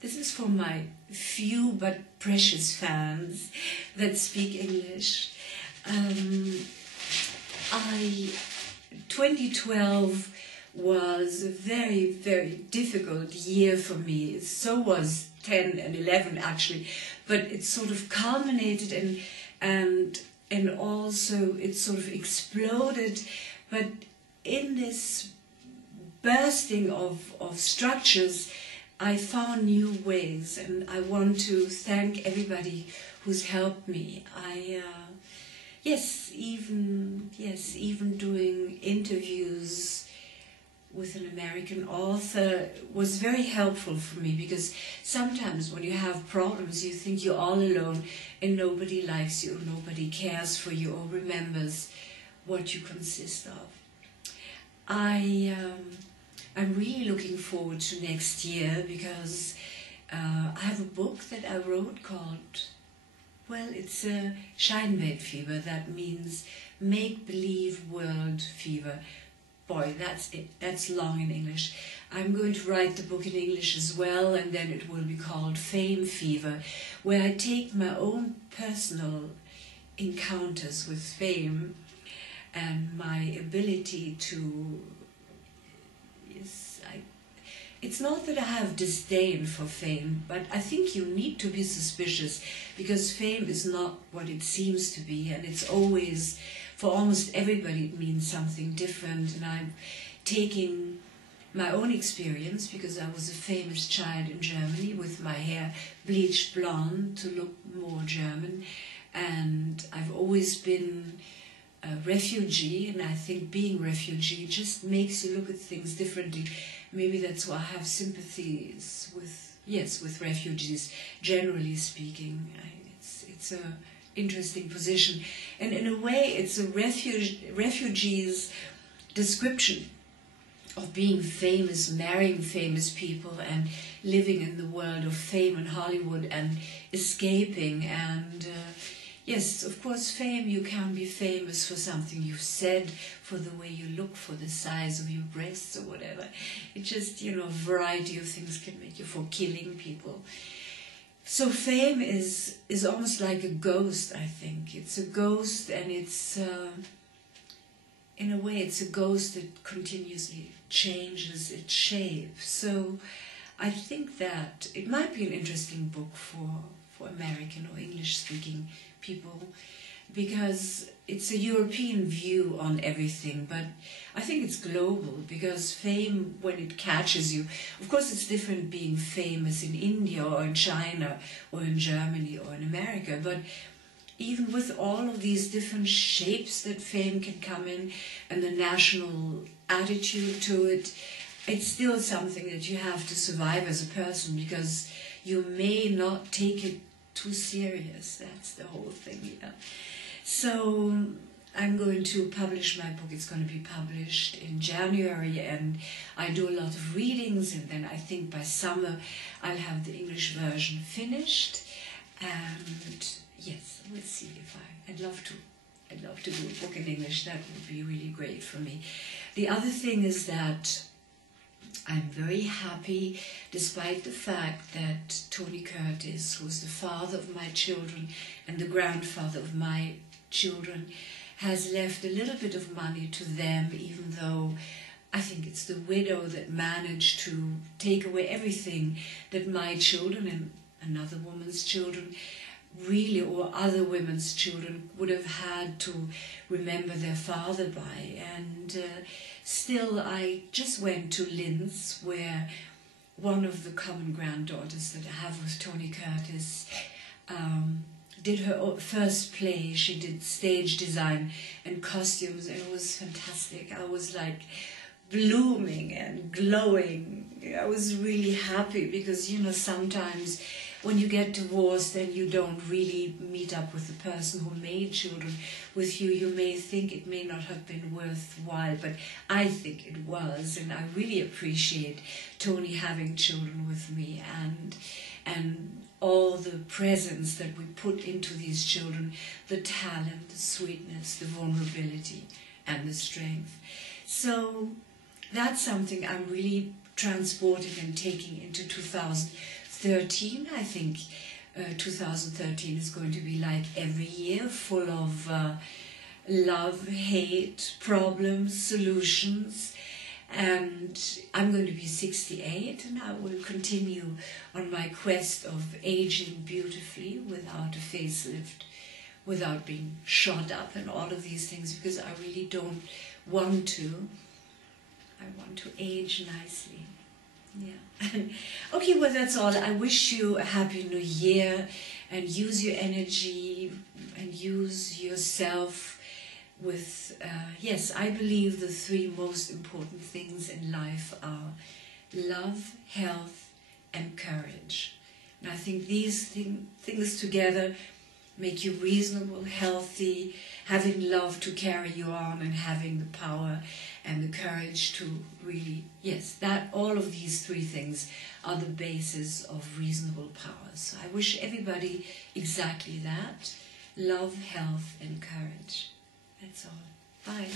This is for my few but precious fans that speak English. 2012 was a very, very difficult year for me. So was 10 and 11 actually, but it sort of culminated and also it sort of exploded. But in this bursting of structures, I found new ways, and I want to thank everybody who's helped me. Even doing interviews with an American author was very helpful for me, because sometimes when you have problems you think you're all alone and nobody likes you, nobody cares for you or remembers what you consist of. I'm really looking forward to next year, because I have a book that I wrote called, well, it's Scheinweltfieber. That means make-believe world fever. Boy, that's it. That's long in English. I'm going to write the book in English as well, and then it will be called Fame Fever, where I take my own personal encounters with fame and my ability to... It's not that I have disdain for fame, but I think you need to be suspicious, because fame is not what it seems to be, and it's always, for almost everybody, it means something different. And I'm taking my own experience, because I was a famous child in Germany with my hair bleached blonde to look more German, and I've always been a refugee, and I think being refugee just makes you look at things differently. Maybe that's why I have sympathies with refugees, generally speaking. It's an interesting position. And in a way, it's a refugee's description of being famous, marrying famous people, and living in the world of fame and Hollywood, and escaping. And yes, of course, fame, you can be famous for something you've said, for the way you look, for the size of your breasts or whatever. It just, a variety of things can make you, for killing people. So fame is almost like a ghost, I think. It's a ghost, and it's, in a way, it's a ghost that continuously changes its shape. So I think that it might be an interesting book for American or English-speaking people, because it's a European view on everything, but I think it's global, because fame, when it catches you, of course it's different being famous in India or in China or in Germany or in America, but even with all of these different shapes that fame can come in, and the national attitude to it, it's still something that you have to survive as a person, because you may not take it too serious. That's the whole thing, So I'm going to publish my book. It's going to be published in January, and I do a lot of readings, and then I think by summer I'll have the English version finished. And yes, we'll see if I'd love to do a book in English. That would be really great for me. The other thing is that I'm very happy, despite the fact that Tony Curtis, who's the father of my children and the grandfather of my children, has left a little bit of money to them, even though I think it's the widow that managed to take away everything that my children and another woman's children really, or other women's children, would have had to remember their father by. And still, I just went to Linz, where one of the common granddaughters that I have with Tony Curtis did her first play. She did stage design and costumes, and it was fantastic. I was like blooming and glowing. I was really happy, because sometimes when you get divorced, then you don't really meet up with the person who made children with you. You may think it may not have been worthwhile, but I think it was, and I really appreciate Tony having children with me, and all the presence that we put into these children, the talent, the sweetness, the vulnerability, and the strength. So that's something I'm really transporting and taking into 2013. I think 2013 is going to be like every year, full of love, hate, problems, solutions. And I'm going to be 68, and I will continue on my quest of aging beautifully without a facelift, without being shot up and all of these things, because I really don't want to. I want to age nicely. Yeah. Okay, well, that's all. I wish you a happy new year, and use your energy and use yourself with, yes, I believe the three most important things in life are love, health, and courage. And I think these things together make you reasonable, healthy, having love to carry you on, and having the power and the courage to really, yes, that all of these three things are the basis of reasonable power. So I wish everybody exactly that: love, health, and courage. That's all. Bye.